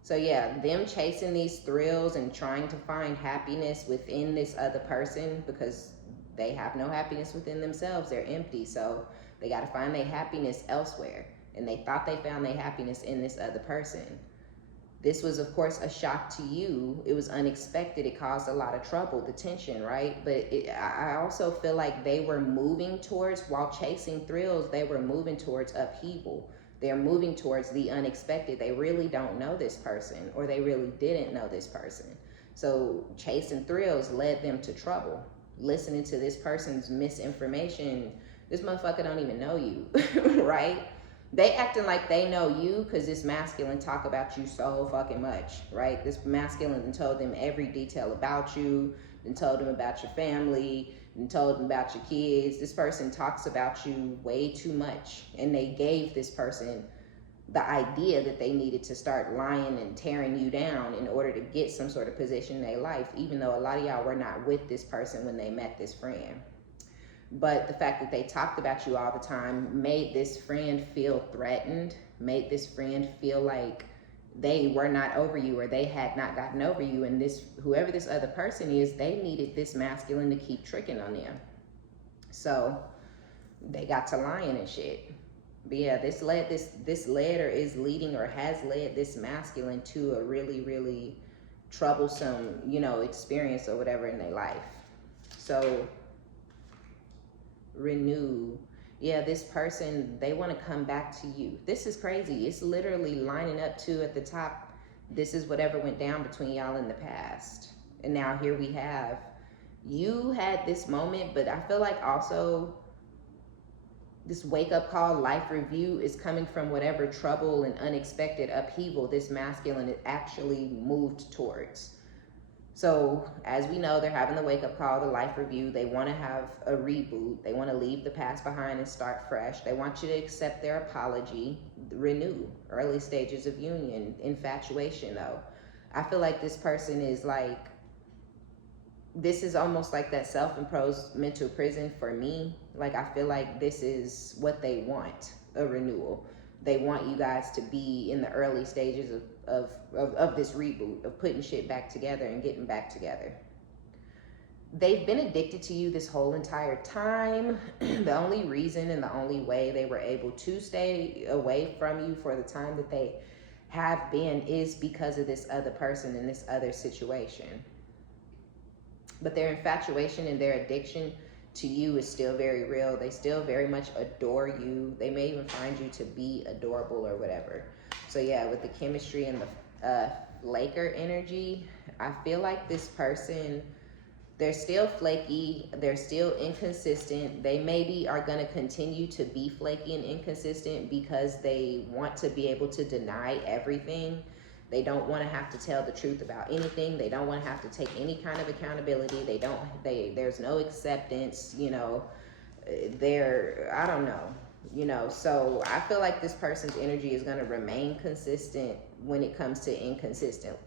So yeah, them chasing these thrills and trying to find happiness within this other person, because they have no happiness within themselves. They're empty. So they got to find their happiness elsewhere. And they thought they found their happiness in this other person. This was, of course, a shock to you. It was unexpected. It caused a lot of trouble, the tension, right? But I also feel like they were moving towards, while chasing thrills, they were moving towards upheaval. They're moving towards the unexpected. They really don't know this person, or they really didn't know this person. So chasing thrills led them to trouble. Listening to this person's misinformation, this motherfucker don't even know you, right? They acting like they know you because this masculine talk about you so fucking much, right? This masculine told them every detail about you, and told them about your family, and told them about your kids. This person talks about you way too much, and they gave this person the idea that they needed to start lying and tearing you down in order to get some sort of position in their life, even though a lot of y'all were not with this person when they met this friend. But the fact that they talked about you all the time made this friend feel threatened, made this friend feel like they were not over you, or they had not gotten over you. And this, whoever this other person is, they needed this masculine to keep tricking on them. So they got to lying and shit. But yeah, this led or is leading or has led this masculine to a really, really troublesome, you know, experience or whatever in their life. So renew. Yeah, this person, they want to come back to you. This is crazy. It's literally lining up to, at the top, this is whatever went down between y'all in the past. And now here we have, you had this moment, but I feel like also this wake-up call, life review is coming from whatever trouble and unexpected upheaval this masculine actually moved towards. So as we know, they're having the wake-up call, the life review. They want to have a reboot. They want to leave the past behind and start fresh. They want you to accept their apology, renew, early stages of union, infatuation though. I feel like this person is like, this is almost like that self-imposed mental prison for me. Like, I feel like this is what they want, a renewal. They want you guys to be in the early stages of this reboot, of putting shit back together and getting back together. They've been addicted to you this whole entire time. The only reason and the only way they were able to stay away from you for the time that they have been is because of this other person and this other situation. But their infatuation and their addiction to you is still very real. They still very much adore you. They may even find you to be adorable or whatever. So yeah, with the chemistry and the Laker energy, I feel like this person, they're still flaky, they're still inconsistent. They maybe are going to continue to be flaky and inconsistent because they want to be able to deny everything. They don't want to have to tell the truth about anything. They don't want to have to take any kind of accountability. There's no acceptance, you know. I don't know, you know. So I feel like this person's energy is going to remain consistent when it comes to inconsistency.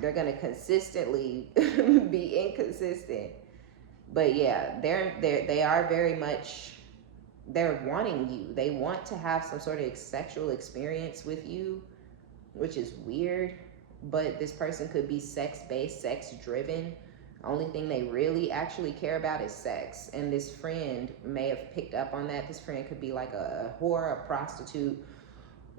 They're gonna consistently be inconsistent. But yeah, they are very much, they're wanting you. They want to have some sort of sexual experience with you, which is weird. But this person could be sex-based, sex-driven. Only thing they really actually care about is sex. And this friend may have picked up on that. This friend could be like a whore, a prostitute,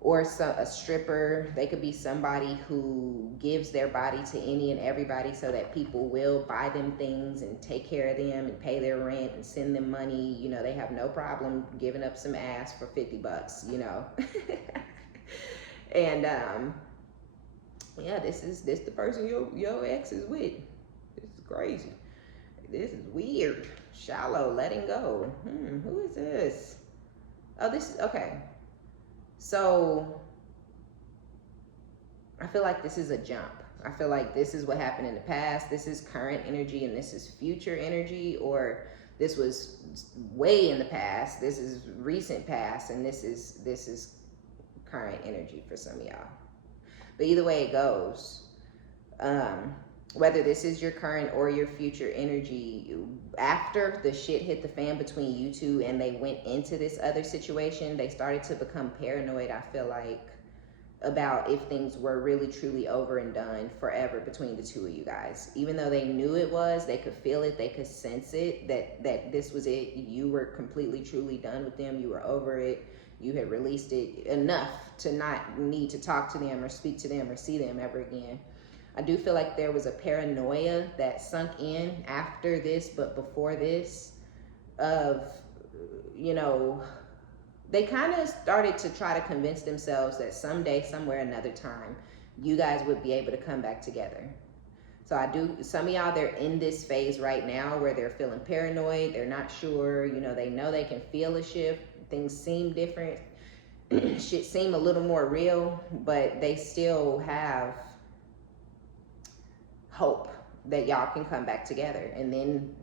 or a stripper. They could be somebody who gives their body to any and everybody so that people will buy them things and take care of them and pay their rent and send them money. You know, they have no problem giving up some ass for $50, you know. And yeah, this the person your ex is with. This is crazy. This is weird. Shallow, letting go. Who is this? Oh, this is okay. So I feel like this is a jump. I feel like this is what happened in the past. This is current energy and this is future energy, or this was way in the past. This is recent past, and this is current energy for some of y'all. But either way it goes, whether this is your current or your future energy, after the shit hit the fan between you two and they went into this other situation, they started to become paranoid, I feel like, about if things were really truly over and done forever between the two of you guys. Even though they knew it was, they could feel it, they could sense it, that this was it. You were completely truly done with them. You were over it. You had released it enough to not need to talk to them or speak to them or see them ever again. I do feel like there was a paranoia that sunk in after this, but before this, of, you know, they kind of started to try to convince themselves that someday, somewhere, another time, you guys would be able to come back together. So some of y'all, they're in this phase right now where they're feeling paranoid. They're not sure, you know they can feel a shift. Things seem different. Shit seem a little more real, but they still have hope that y'all can come back together. And then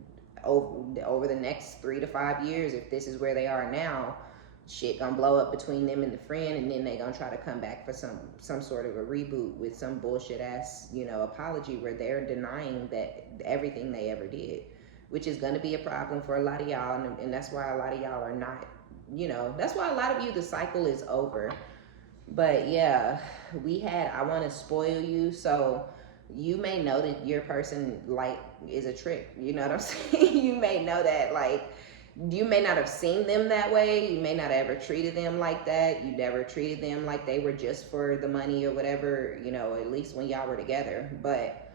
over the next 3 to 5 years, if this is where they are now, shit gonna blow up between them and the friend, and then they gonna try to come back for some sort of a reboot with some bullshit ass, you know, apology where they're denying that everything they ever did, which is gonna be a problem for a lot of y'all. And that's why a lot of y'all are not, you know, that's why a lot of you, the cycle is over. But yeah, I want to spoil you. So you may know that your person, like, is a trick. You know what I'm saying? You may know that, like, you may not have seen them that way. You may not have ever treated them like that. You never treated them like they were just for the money or whatever, you know, at least when y'all were together. But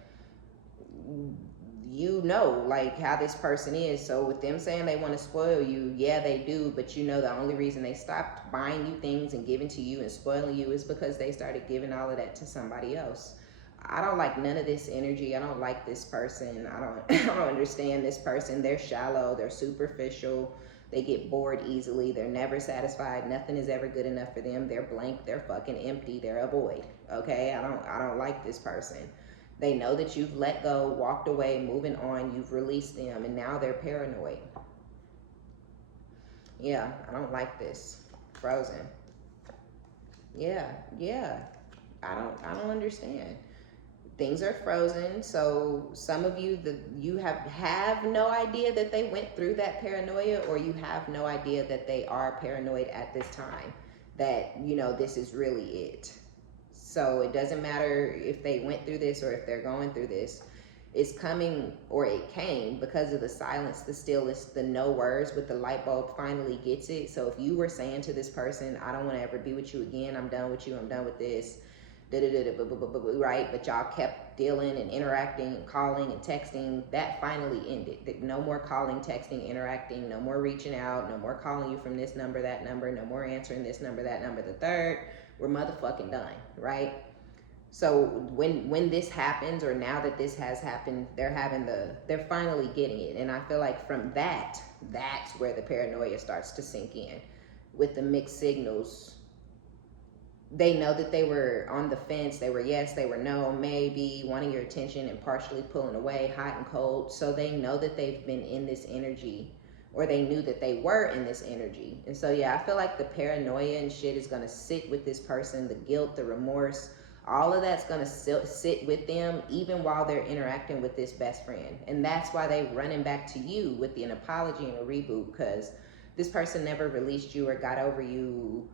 you know, like, how this person is. So with them saying they want to spoil you, yeah, they do. But you know, the only reason they stopped buying you things and giving to you and spoiling you is because they started giving all of that to somebody else. I don't like none of this energy. I don't like this person. I don't understand this person. They're shallow. They're superficial. They get bored easily. They're never satisfied. Nothing is ever good enough for them. They're blank. They're fucking empty. They're a void. Okay? I don't like this person. They know that you've let go, walked away, moving on. You've released them, and now they're paranoid. Yeah, I don't like this. Frozen. Yeah. I don't understand. Things are frozen. So some of you, you have no idea that they went through that paranoia, or you have no idea that they are paranoid at this time, that, you know, this is really it. So it doesn't matter if they went through this or if they're going through this. It's coming, or it came, because of the silence, the stillness, the no words, but the light bulb finally gets it. So if you were saying to this person, I don't want to ever be with you again, I'm done with you, I'm done with this, right? But y'all kept like dealing and interacting and calling and texting, that finally ended. No more calling, texting, interacting, no more reaching out, no more calling you from this number, that number, no more answering this number, that number, the third. We're motherfucking done, right? So when this happens, or now that this has happened, they're finally getting it. And I feel like from that's where the paranoia starts to sink in with the mixed signals. They know that they were on the fence. They were yes, they were no, maybe, wanting your attention and partially pulling away, hot and cold. So they know that they've been in this energy, or they knew that they were in this energy. And so, yeah, I feel like the paranoia and shit is going to sit with this person, the guilt, the remorse, all of that's going to sit with them even while they're interacting with this best friend. And that's why they running back to you with an apology and a reboot, because this person never released you or got over you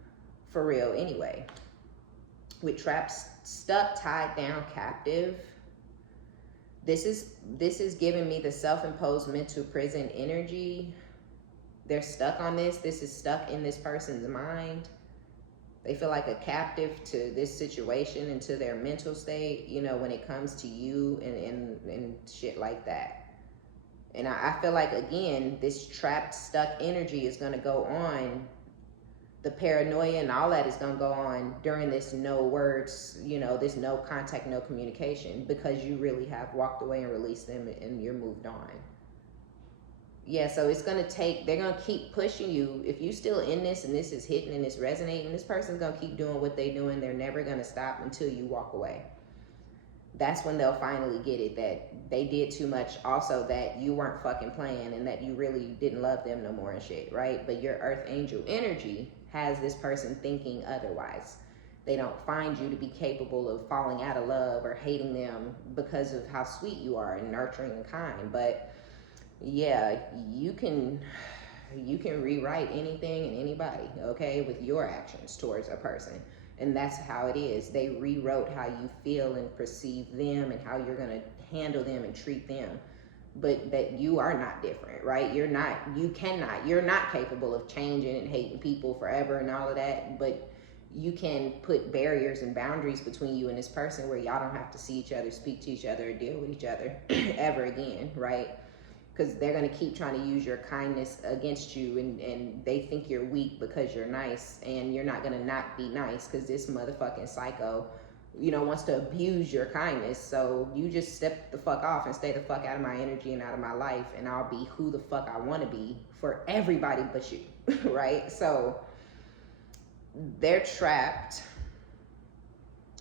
for real anyway. With trapped, stuck, tied down, captive, this is giving me the self-imposed mental prison energy. They're stuck on this. This is stuck in this person's mind. They feel like a captive to this situation and to their mental state, you know, when it comes to you and shit like that. And I feel like, again, this trapped, stuck energy is going to go on. The paranoia and all that is going to go on during this no words, you know, this no contact, no communication, because you really have walked away and released them and you're moved on. Yeah, so it's going to take, they're going to keep pushing you. If you still in this and this is hitting and it's resonating, this person's going to keep doing what they're doing. They're never going to stop until you walk away. That's when they'll finally get it, that they did too much. Also, that you weren't fucking playing and that you really didn't love them no more and shit, right? But your earth angel energy has this person thinking otherwise. They don't find you to be capable of falling out of love or hating them because of how sweet you are and nurturing and kind. But yeah, you can rewrite anything and anybody, okay, with your actions towards a person. And that's how it is. They rewrote how you feel and perceive them and how you're going to handle them and treat them. But that you are not different, right? You're not capable of changing and hating people forever and all of that. But you can put barriers and boundaries between you and this person where y'all don't have to see each other, speak to each other, or deal with each other ever again, right? Because they're going to keep trying to use your kindness against you, and they think you're weak because you're nice, and you're not going to not be nice because this motherfucking psycho, you know, wants to abuse your kindness. So you just step the fuck off and stay the fuck out of my energy and out of my life, and I'll be who the fuck I want to be for everybody but you, right? So they're trapped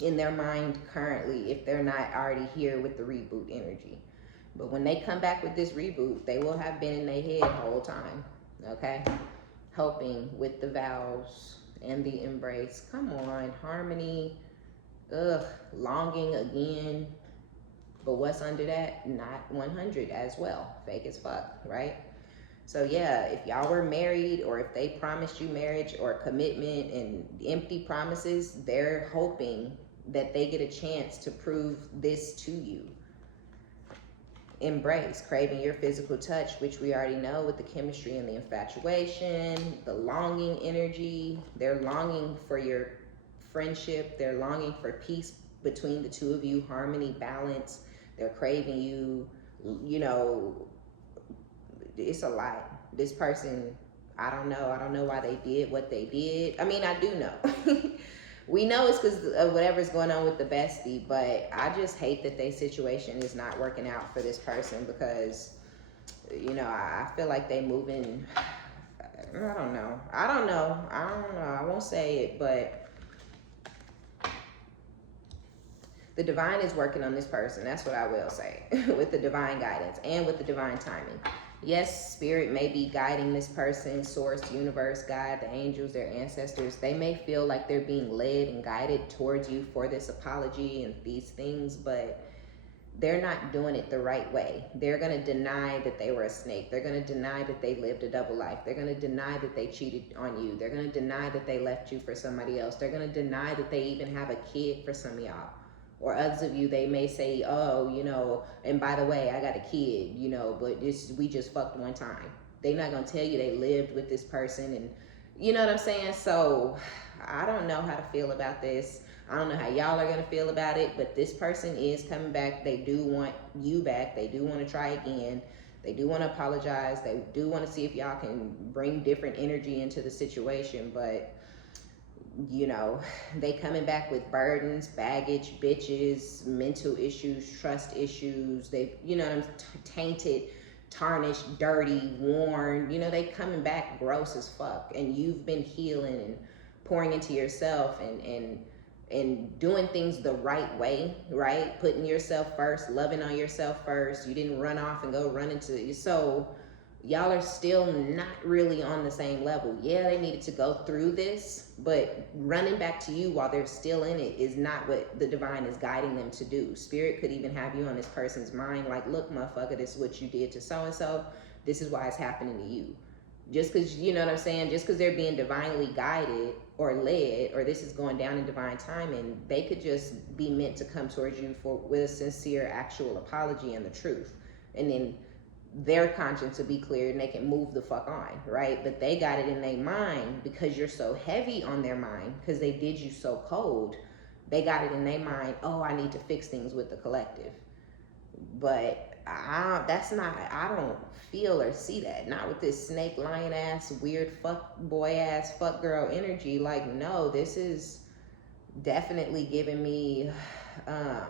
in their mind currently if they're not already here with the reboot energy. But when they come back with this reboot, they will have been in their head the whole time, okay? Helping with the vows and the embrace. Come on, harmony, longing again. But what's under that? Not 100 as well. Fake as fuck, right? So yeah, if y'all were married, or if they promised you marriage or commitment and empty promises, they're hoping that they get a chance to prove this to you. Embrace, craving your physical touch, which we already know with the chemistry and the infatuation, the longing energy. They're longing for your friendship. They're longing for peace between the two of you, harmony, balance. They're craving you, you know, it's a lot. This person, I don't know why they did what they did. I mean, I do know. We know it's because of whatever's going on with the bestie, but I just hate that their situation is not working out for this person, because, you know, I feel like they moving, I don't know. I won't say it, but the divine is working on this person. That's what I will say, with the divine guidance and with the divine timing. Yes, spirit may be guiding this person, source, universe, God, the angels, their ancestors. They may feel like they're being led and guided towards you for this apology and these things, but they're not doing it the right way. They're going to deny that they were a snake. They're going to deny that they lived a double life. They're going to deny that they cheated on you. They're going to deny that they left you for somebody else. They're going to deny that they even have a kid for some of y'all. Or others of you, they may say, oh, you know, and by the way, I got a kid, you know, but we just fucked one time. They're not going to tell you they lived with this person, and you know what I'm saying? So I don't know how to feel about this. I don't know how y'all are going to feel about it, but this person is coming back. They do want you back. They do want to try again. They do want to apologize. They do want to see if y'all can bring different energy into the situation. But, you know, they coming back with burdens, baggage, bitches, mental issues, trust issues. They, you know, I'm tainted, tarnished, dirty, worn. You know, they coming back gross as fuck. And you've been healing and pouring into yourself and doing things the right way, right? Putting yourself first, loving on yourself first. You didn't run off and go run into, so y'all are still not really on the same level. Yeah, they needed to go through this, but running back to you while they're still in it is not what the divine is guiding them to do. Spirit could even have you on this person's mind, like, look, motherfucker, this is what you did to so-and-so. This is why it's happening to you. Just because, you know what I'm saying? Just because they're being divinely guided or led, or this is going down in divine timing, they could just be meant to come towards you with a sincere, actual apology and the truth. And then their conscience will be cleared and they can move the fuck on, right? But they got it in their mind because you're so heavy on their mind, because they did you so cold. They got it in their mind, oh, I need to fix things with the collective. But I don't feel or see that. Not with this snake lion ass, weird fuck boy ass, fuck girl energy. Like, no, this is definitely giving me that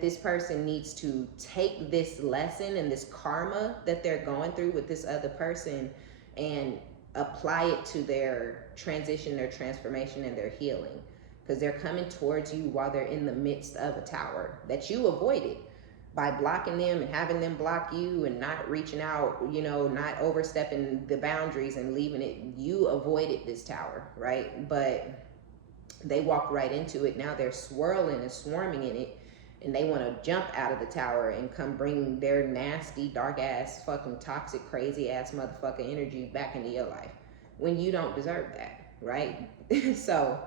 this person needs to take this lesson and this karma that they're going through with this other person and apply it to their transition, their transformation, and their healing. Because they're coming towards you while they're in the midst of a tower that you avoided by blocking them and having them block you and not reaching out, you know, not overstepping the boundaries and leaving it. You avoided this tower, right? But they walked right into it. Now they're swirling and swarming in it, and they want to jump out of the tower and come bring their nasty, dark ass, fucking toxic, crazy ass motherfucker energy back into your life when you don't deserve that, right? So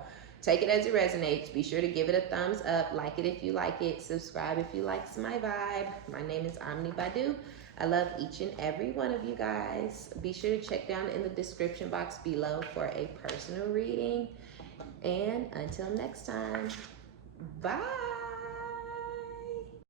take it as it resonates. Be sure to give it a thumbs up. Like it if you like it. Subscribe if you like my vibe. My name is OmniBadu. I love each and every one of you guys. Be sure to check down in the description box below for a personal reading. And until next time, bye.